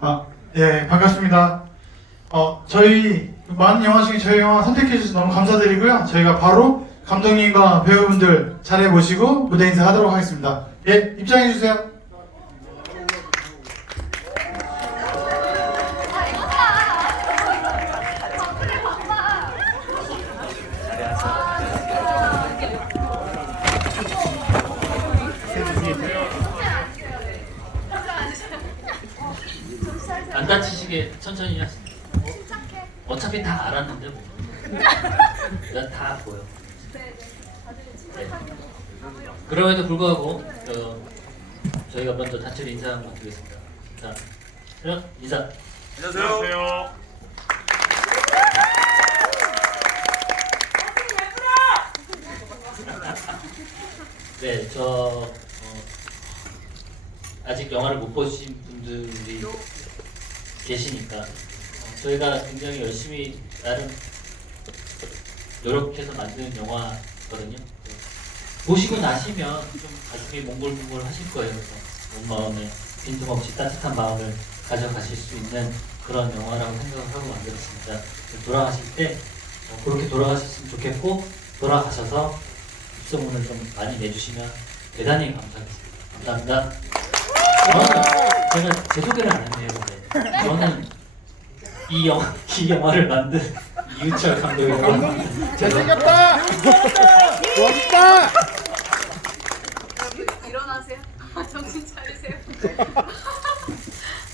아, 예, 반갑습니다. 어, 저희 많은 영화 중에 저희 영화 선택해 주셔서 너무 감사드리고요. 저희가 바로 감독님과 배우분들 자리에 모시고 무대 인사 하도록 하겠습니다. 예, 입장해 주세요. 다 알았는데 뭐. 난다 보여. 네. 그럼에도 불구하고 어, 저희가 먼저 단체 인사 한번 드리겠습니다. 자, 그럼 인사. 안녕하세요. 네, 저 어, 아직 영화를 못 보신 분들이 계시니까 어, 저희가 굉장히 열심히 나름 노력해서 만든 영화거든요. 네. 보시고 나시면 좀 가슴이 몽골몽골 하실 거예요. 그래서 온 마음에 빈틈없이 따뜻한 마음을 가져가실 수 있는 그런 영화라고 생각을 하고 만들었습니다. 돌아가실 때 어, 그렇게 돌아가셨으면 좋겠고 돌아가셔서 입소문을 좀 많이 내주시면 대단히 감사하겠습니다. 감사합니다. 저는 제가 제 소개를 안 했네요, 저는 이 영화 이 영화를 만든 이우철 감독이라고. 잘생겼다! 멋있다! 일어나세요. 정신 차리세요.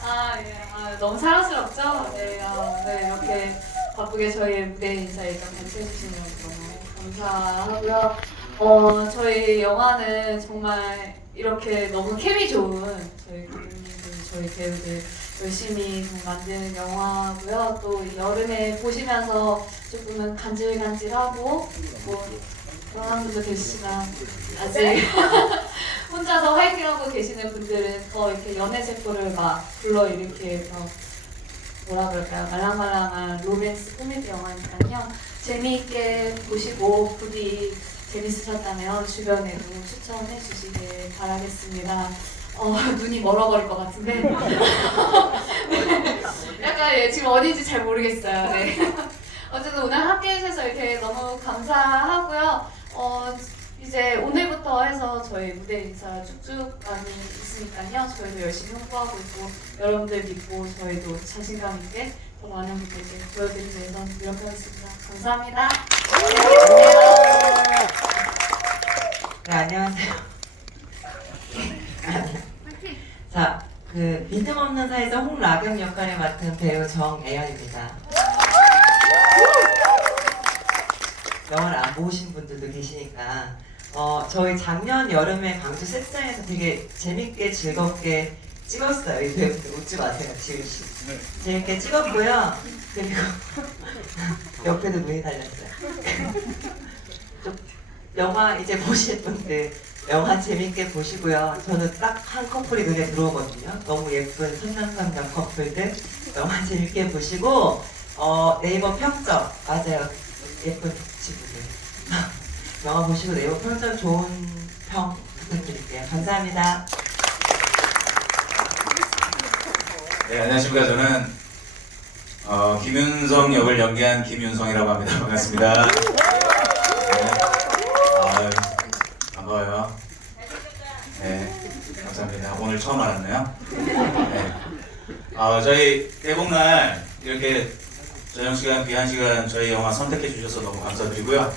아, 예. 아, 너무 사랑스럽죠? 네, 아, 네, 이렇게 바쁘게 저희 무대 인사에 좀 같이 해주시면 너무 감사하고요. 어, 저희 영화는 정말 이렇게 너무 케미 좋은 저희 감독님들, 저희 배우들 열심히 좀 만드는 영화고요. 또이 여름에 보시면서 조금은 간질간질하고 뭐 그런 분도 계시지만 아직 혼자서 화이팅하고 계시는 분들은 더 이렇게 연애 세포를 막 불러일으킬 더 뭐라 그럴까요? 말랑말랑한 로맨스 코미디 영화니까요. 재미있게 보시고 부디 재밌으셨다면 주변에도 추천해 주시길 바라겠습니다. 어, 눈이 멀어버릴 것 같은데. 약간 예, 지금 어딘지 잘 모르겠어요. 네. 어쨌든 오늘 함께 해주셔서 이렇게 너무 감사하고요. 어, 이제 오늘부터 해서 저희 무대 인사 쭉쭉 많이 있으니까요. 저희도 열심히 홍보하고 있고 여러분들 믿고 저희도 자신감 있게 더 많은 분들께 보여드리기 위해서 노력하겠습니다. 감사합니다. 네, 안녕하세요. 자, 그 빈틈없는 사이에서 홍라경 역할을 맡은 배우 정애연입니다. 영화를 안 보신 분들도 계시니까 어, 저희 작년 여름에 광주 세트장에서 되게 재밌게 즐겁게 찍었어요. 이 배우들 웃지 마세요, 지우 씨. 재밌게 찍었고요. 그리고 옆에도 눈이 달렸어요. 좀 영화 이제 보실 분들 영화 재밌게 보시고요. 저는 딱 한 커플이 눈에 들어오거든요. 너무 예쁜 선남선녀 커플들 영화 재밌게 보시고 어, 네이버 평점 맞아요. 예쁜 친구들 영화 보시고 네이버 평점 좋은 평 부탁드릴게요. 감사합니다. 네, 안녕하십니까. 저는 어, 김윤성 역을 연기한 김윤성이라고 합니다. 반갑습니다. 네. 아유, 반가워요. 네, 감사합니다. 오늘 처음 알았네요. 네. 어, 저희 개봉날 이렇게 저녁 시간, 귀한 시간 저희 영화 선택해 주셔서 너무 감사드리고요.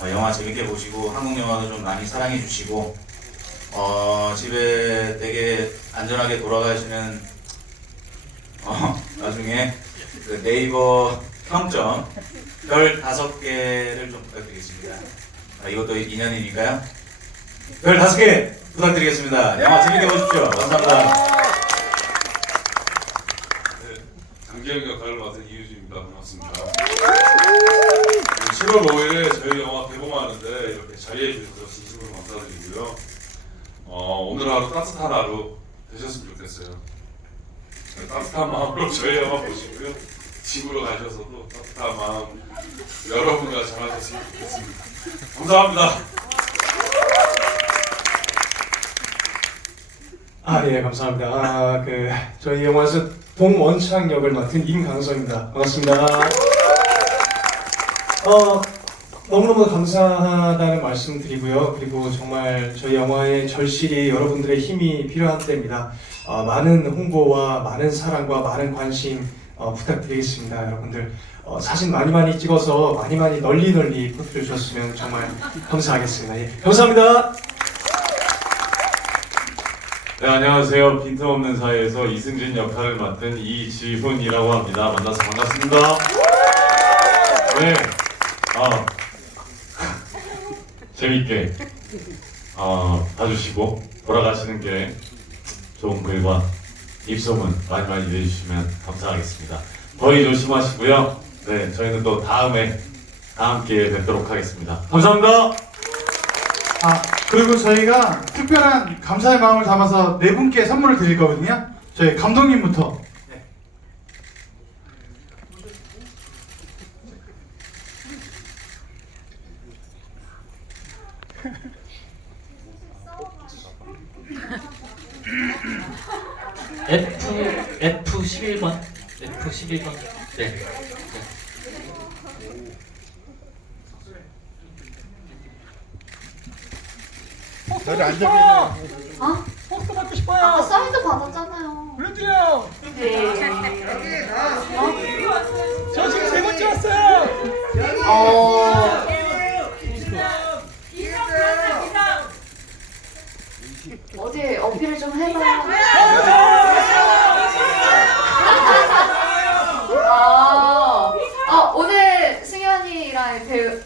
어, 영화 재밌게 보시고 한국 영화도 좀 많이 사랑해 주시고 어, 집에 되게 안전하게 돌아가시는 어, 나중에 그 네이버 평점 별 다섯 개를 좀 부탁드리겠습니다. 아, 이것도 인연이니까요. 별 다섯 개 부탁드리겠습니다. 영화 재밌게 보십시오. 감사합니다. 네, 장기영 역할을 맡은 이유진입니다. 반갑습니다. 7월 5일에 저희 영화 개봉하는데 이렇게 자리해 주셔서 진심으로 감사드리고요. 어, 오늘 하루 따뜻한 하루 되셨으면 좋겠어요. 네, 따뜻한 마음으로 저희 영화 보시고요. 집으로 가셔서도 따뜻한 마음 여러분과 전하셨으면 좋겠습니다. 감사합니다. 아, 예, 감사합니다. 아, 그, 저희 영화에서 동원창 역을 맡은 임강성입니다. 반갑습니다. 어, 너무너무 감사하다는 말씀 드리고요. 그리고 정말 저희 영화의 절실히 여러분들의 힘이 필요한 때입니다. 어, 많은 홍보와 많은 사랑과 많은 관심 어, 부탁드리겠습니다. 여러분들 어, 사진 많이 많이 찍어서 많이 많이 널리 널리 퍼뜨려 주셨으면 정말 감사하겠습니다. 예, 감사합니다. 네, 안녕하세요. 빈틈없는 사이에서 이승진 역할을 맡은 이지훈이라고 합니다. 만나서 반갑습니다. 네, 아, 재밌게 어, 봐주시고 돌아가시는 길에 좋은 글과 입소문 많이 많이 내주시면 감사하겠습니다. 더위 조심하시고요. 네, 저희는 또 다음에 다음 기회에 뵙도록 하겠습니다. 감사합니다. 아 그리고 저희가 특별한 감사의 마음을 담아서 네 분께 선물을 드릴 거거든요. 저희 감독님부터. F F 11번 F 11번 네. 네. 자리 앉아 계세요. 어? 포스터 받고 싶어요. 아까 사인도 받았잖아요. 그래도요. 네. 저 지금 세 번째 왔어요. 어. 어디 어필을 좀 해봐. 아, 어, 오늘 승현이랑 배우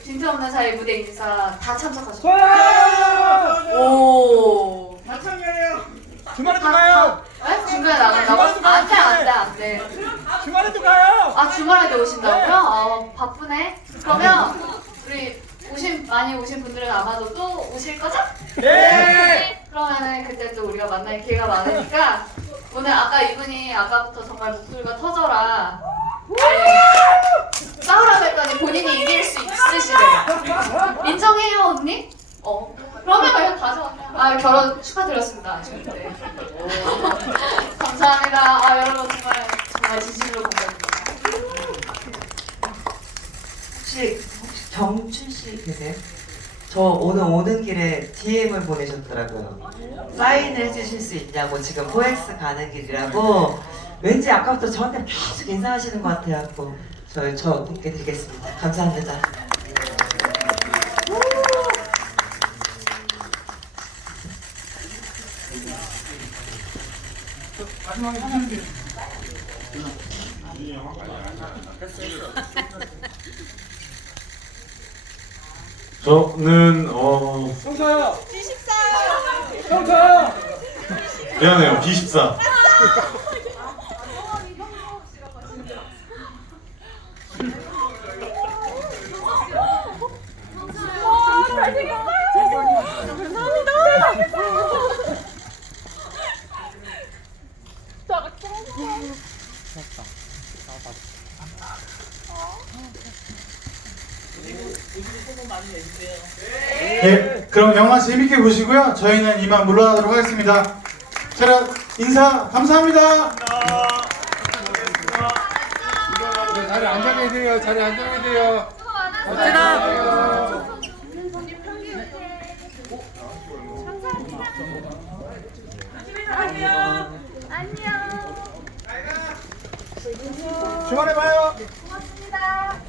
사이 무대 인사 다 참석하셨어요. 오. 주말에도 가요. 에? 중간에 나간다고? 안돼 안돼 안돼. 주말에도 가요. 아 주말에도 오신다고요? 아 바쁘네. 그러면 우리 오신 많이 오신 분들은 아마도 또 오실 거죠? 네. 그러면은 그때 또 우리가 만날 기회가 많으니까 오늘 아까 이분이 아까부터 정말 목소리가 터져라 네. 싸우라고 했더니 본인이 이길 수 있으시래요 인정해요 언니? 어 그러면 그냥 가져 아 결혼 축하드렸습니다 네. 감사합니다 아 여러분 정말 정말 진심으로 감사드립니다 혹시 혹시 정춘 씨 계세요? 저 오늘 오는 길에 DM을 보내셨더라고요. 사인을 해주실 수 있냐고 지금 포엑스 가는 길이라고 왠지 아까부터 저한테 계속 인사하시는 것 같아갖고 저, 저 분께 드리겠습니다. 감사합니다. 저는 어 형사요. 형사요. 미안해요. B14. 예, 그럼 영화 재밌게 보시고요. 저희는 이만 물러나도록 하겠습니다. 차렷 인사 감사합니다. 자리 앉아 계세요. 자리 앉아 계세요. 멋지다. 주말에 봐요. 고맙습니다.